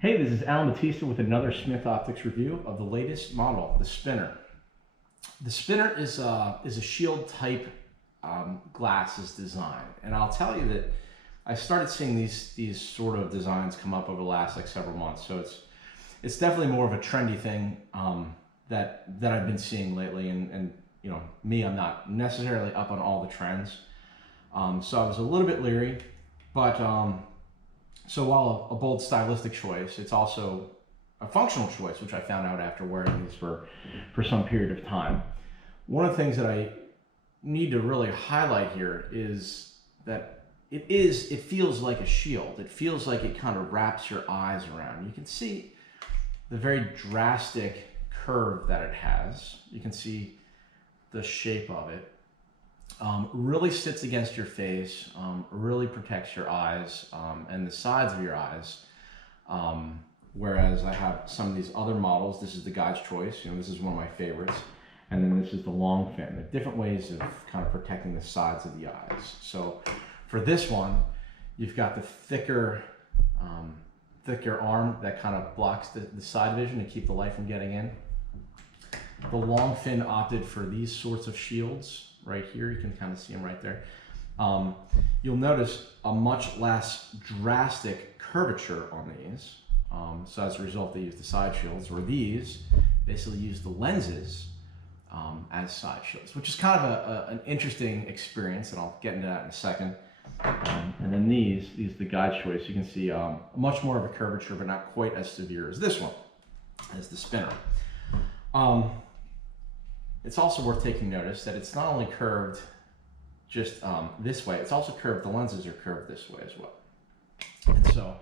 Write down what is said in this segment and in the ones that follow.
Hey, this is Alan Batista with another Smith Optics review of the latest model, the Spinner. The Spinner is a shield type glasses design, and I'll tell you that I started seeing these sort of designs come up over the last several months. So it's definitely more of a trendy thing that I've been seeing lately, and you know me, I'm not necessarily up on all the trends, so I was a little bit leery, but. So while a bold stylistic choice, it's also a functional choice, which I found out after wearing these for some period of time. One of the things that I need to really highlight here is that it feels like a shield. It feels like it kind of wraps your eyes around. You can see the very drastic curve that it has. You can see the shape of it. Really sits against your face, really protects your eyes and the sides of your eyes. Whereas I have some of these other models. This is the Guide's Choice. You know, this is one of my favorites. And then this is the long fin. The different ways of kind of protecting the sides of the eyes. So for this one, you've got the thicker arm that kind of blocks the side vision to keep the light from getting in. The long fin opted for these sorts of shields. Right here, you can kind of see them right there. You'll notice a much less drastic curvature on these. So as a result, they use the side shields, where these basically use the lenses as side shields, which is kind of an interesting experience, and I'll get into that in a second. And then these the Guide's Choice, you can see much more of a curvature, but not quite as severe as this one, as the Spinner. It's also worth taking notice that it's not only curved just this way, it's also curved, the lenses are curved this way as well. And so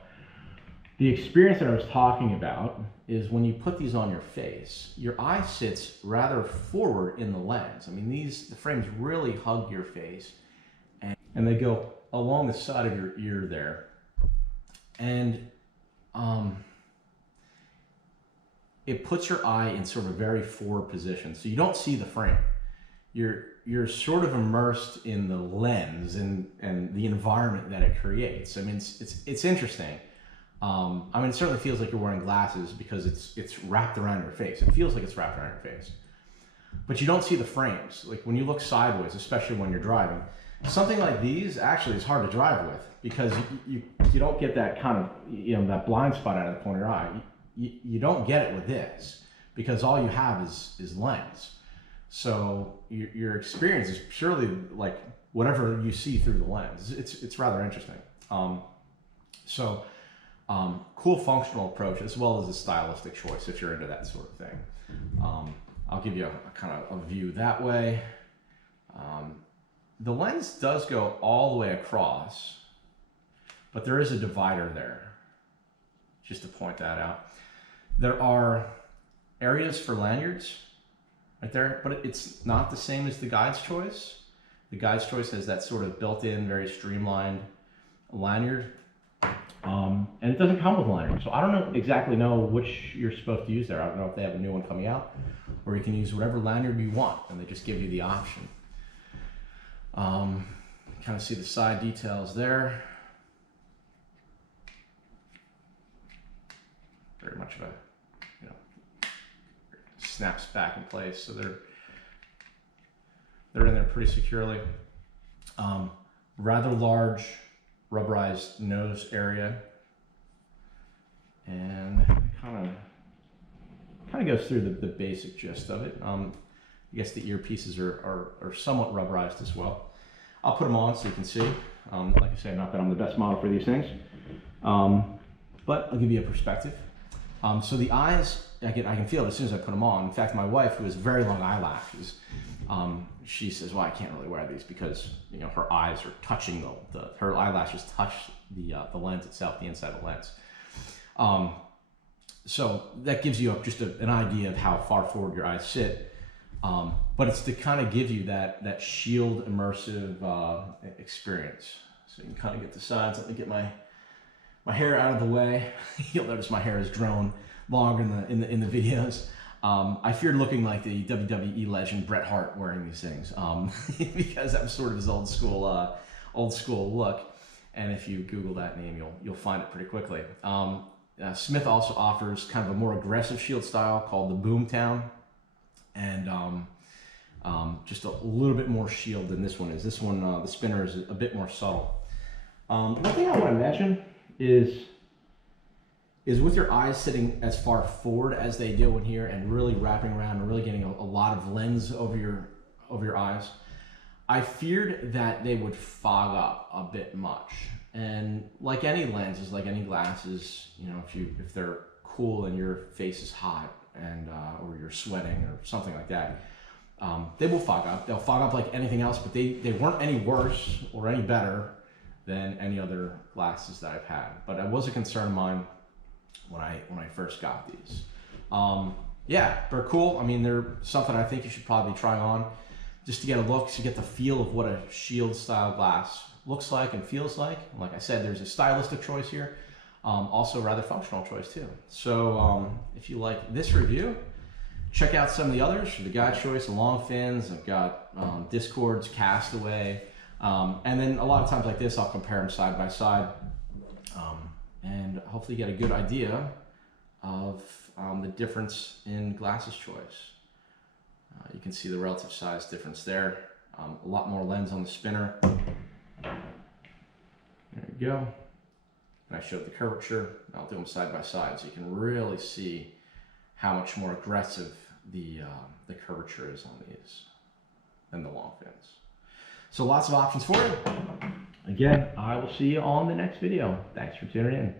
the experience that I was talking about is when you put these on your face, your eye sits rather forward in the lens. I mean, the frames really hug your face, and they go along the side of your ear there. And it puts your eye in sort of a very forward position, so you don't see the frame. You're sort of immersed in the lens and the environment that it creates. I mean, it's interesting. I mean, it certainly feels like you're wearing glasses because it's wrapped around your face. It feels like it's wrapped around your face, but you don't see the frames. Like when you look sideways, especially when you're driving, something like these actually is hard to drive with because you don't get that kind of, you know, that blind spot out of the corner of your eye. You don't get it with this because all you have is lens. So your experience is purely like whatever you see through the lens. It's rather interesting. Cool functional approach as well as a stylistic choice if you're into that sort of thing. I'll give you a kind of a view that way. The lens does go all the way across, but there is a divider there, just to point that out. There are areas for lanyards right there, but it's not the same as the Guide's Choice. The Guide's Choice has that sort of built-in, very streamlined lanyard, and it doesn't come with a lanyard. So I don't exactly know which you're supposed to use there. I don't know if they have a new one coming out, or you can use whatever lanyard you want, and they just give you the option. Kind of see the side details there. Very much of a, you know, snaps back in place, so they're in there pretty securely. Rather large rubberized nose area, and kind of goes through the basic gist of it. I guess the earpieces are somewhat rubberized as well. I'll put them on so you can see. Like I say, not that I'm the best model for these things, but I'll give you a perspective. So the eyes, I can feel it as soon as I put them on. In fact, my wife, who has very long eyelashes, she says, well, I can't really wear these because, you know, her eyes are touching her eyelashes touch the lens itself, the inside of the lens. So that gives you just an idea of how far forward your eyes sit. But it's to kind of give you that shield immersive experience. So you can kind of get the sides. Let me get my hair out of the way. You'll notice my hair is grown longer in the videos. I feared looking like the WWE legend Bret Hart wearing these things because that was sort of his old school look. And if you Google that name, you'll find it pretty quickly. Smith also offers kind of a more aggressive shield style called the Boomtown, and just a little bit more shield than this one is. This one, the spinner is a bit more subtle. One thing I want to mention is with your eyes sitting as far forward as they do in here and really wrapping around and really getting a lot of lens over your eyes, I feared that they would fog up a bit much. And like any lenses, like any glasses, you know, if they're cool and your face is hot and or you're sweating or something like that, they will fog up. They'll fog up like anything else, but they weren't any worse or any better than any other glasses that I've had. But it was a concern of mine when I first got these. Yeah, they're cool. I mean, they're something I think you should probably try on just to get a look, to get the feel of what a shield style glass looks like and feels like. Like I said, there's a stylistic choice here, also a rather functional choice too. So if you like this review, check out some of the others. The guide choice, the long fins. I've got Discord's Castaway, and then a lot of times like this, I'll compare them side by side, and hopefully get a good idea of the difference in glasses choice. You can see the relative size difference there. A lot more lens on the spinner. There you go. And I showed the curvature. I'll do them side by side so you can really see how much more aggressive the curvature is on these than the long fins. So lots of options for you. Again, I will see you on the next video. Thanks for tuning in.